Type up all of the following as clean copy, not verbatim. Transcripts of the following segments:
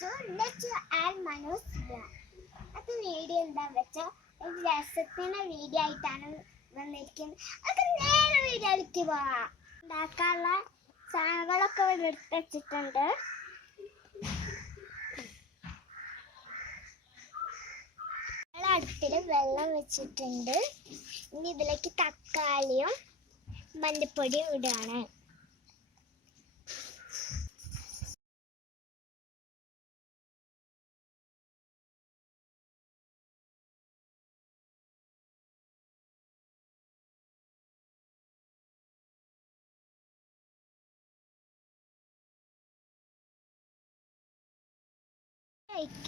to Let's Add Manus Vlog. അത് video എന്താണെന്ന് വെച്ചാൽ ഒരു രസത്തിന് വീഡിയോ ആയിട്ടാണ് വന്നിരിക്കുന്നത്. അത് നേരെ വീഡിയോയിലേക്ക് പോവാം. ഉണ്ടാക്കാനുള്ള സാധനങ്ങളൊക്കെ എടുത്ത് വെച്ചിട്ടുണ്ട്. അടുപ്പിൽ വെള്ളം വെച്ചിട്ടുണ്ട്. ഇനി ഇതിലേക്ക് തക്കാളിയും മല്ലിപ്പൊടിയും ഇടുകയാണ്.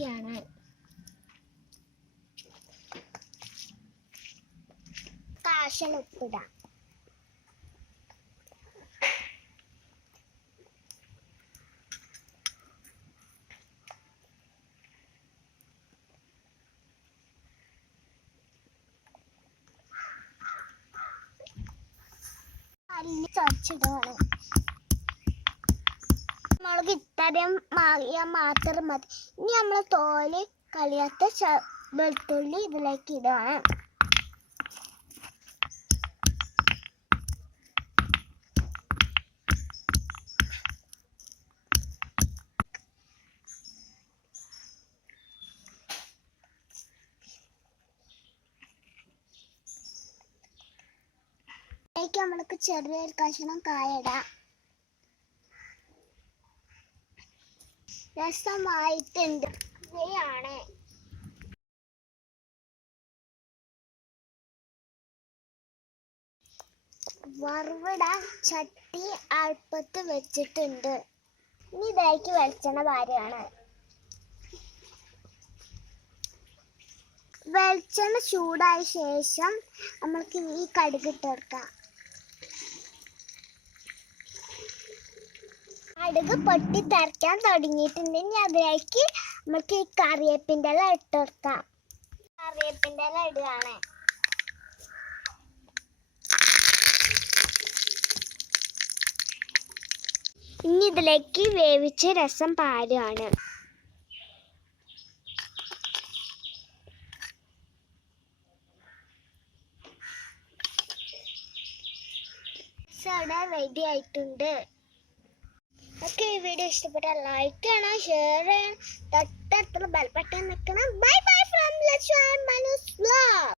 ാണ് കാശൻ ഉപ്പിടാം. അല്ലി ചതച്ചിടാണ്. മുളക് ഇത്രയും മാറിയാൽ മാത്രം മതി. ഇനി നമ്മൾ തോല് കളിയാത്ത വെളുത്തുള്ളി ഇതിലേക്ക് ഇടാണ്. ഇതിലേക്ക് നമ്മൾക്ക് ചെറിയൊരു കഷ്ണം കായ ഇടാം. രസമായിട്ടുണ്ട്. ഇവയാണ് വറുവിടാൻ ചട്ടി അടുപ്പത്ത് വെച്ചിട്ടുണ്ട്. ഇനി ഇതിലേക്ക് വെളിച്ചെണ്ണ പാരുകയാണ്. വെളിച്ചെണ്ണ ചൂടായ ശേഷം നമ്മൾക്ക് ഈ കടുക് ഇട്ടെടുക്കാം. കടുക് പൊട്ടി തെറിക്കാൻ തുടങ്ങിയിട്ടുണ്ടെങ്കിൽ അതിലേക്ക് നമുക്ക് ഈ കറിവേപ്പിൻ്റെ ഇല ഇട്ടെടുക്കാം. കറിവേപ്പിൻ്റെ ഇല ഇടുകയാണ്. ഇനി ഇതിലേക്ക് വേവിച്ച് രസം പാരുകയാണ്. ഇവിടെ റെഡി ആയിട്ടുണ്ട്. ഓക്കെ, ഈ വീഡിയോ ഇഷ്ടപ്പെട്ടാൽ ലൈക്ക് ചെയ്യണം, ഷെയർ ചെയ്യണം, തൊട്ടടുത്തുള്ള ബെൽ ബട്ടൺ നിൽക്കണം. Bye bye from Lachu and Manu's vlog.